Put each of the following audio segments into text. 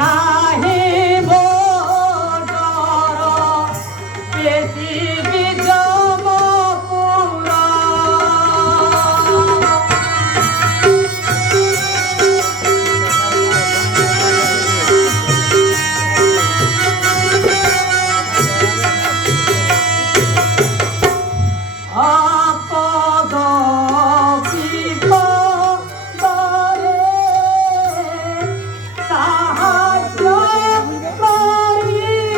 নাহি মোটর পৃথিবী যমপুরা আপদ বিপদরে সাহায্য করিবারে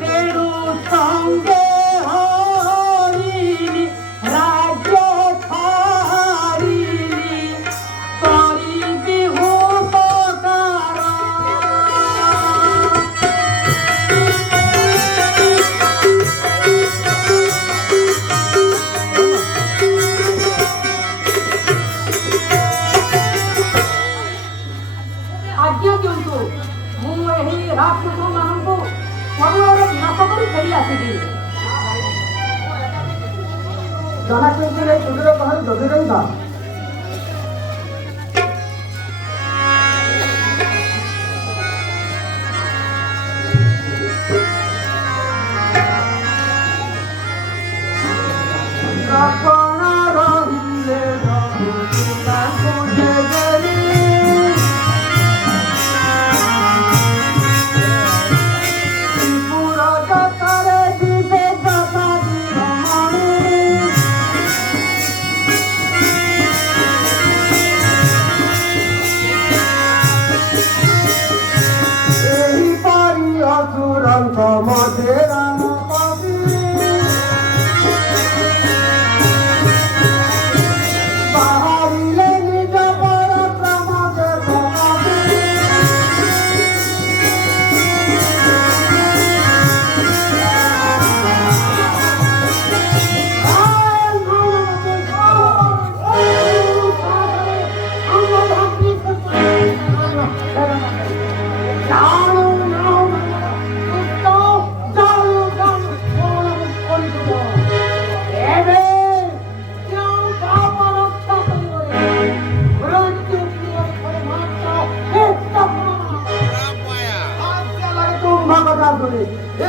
বেণু সঙ্গে হরিণী রাজ্য ছাড়িলি করিবি উপকার ଆଜ୍ଞା ଦିଅନ୍ତୁ ମୁଁ ଏହି ରାକ୍ଷସମାନଙ୍କୁ ସମୟରେ ବିନାଶ କରି ଫେରି ଆସିବି। ଜନାକୃତି ନେଇ କୁଟୀର ବାହାରେ ଜଗି ରହିବା। ଆପଣ ରହିଲେ ତାକୁ ଦେଲି ତ୍ରିପୁର ଯାତ୍ରାରେ ଯିବେ ଯଥାଦି ରମଣୀ ଏହିପରି ଅସୁରଙ୍କ ମଧ୍ୟରେ ରାମ ପତି ବାହାରିଲେ ନିଜ ପରାକ୍ରମ ଦେଖାନ୍ତି। ରାମ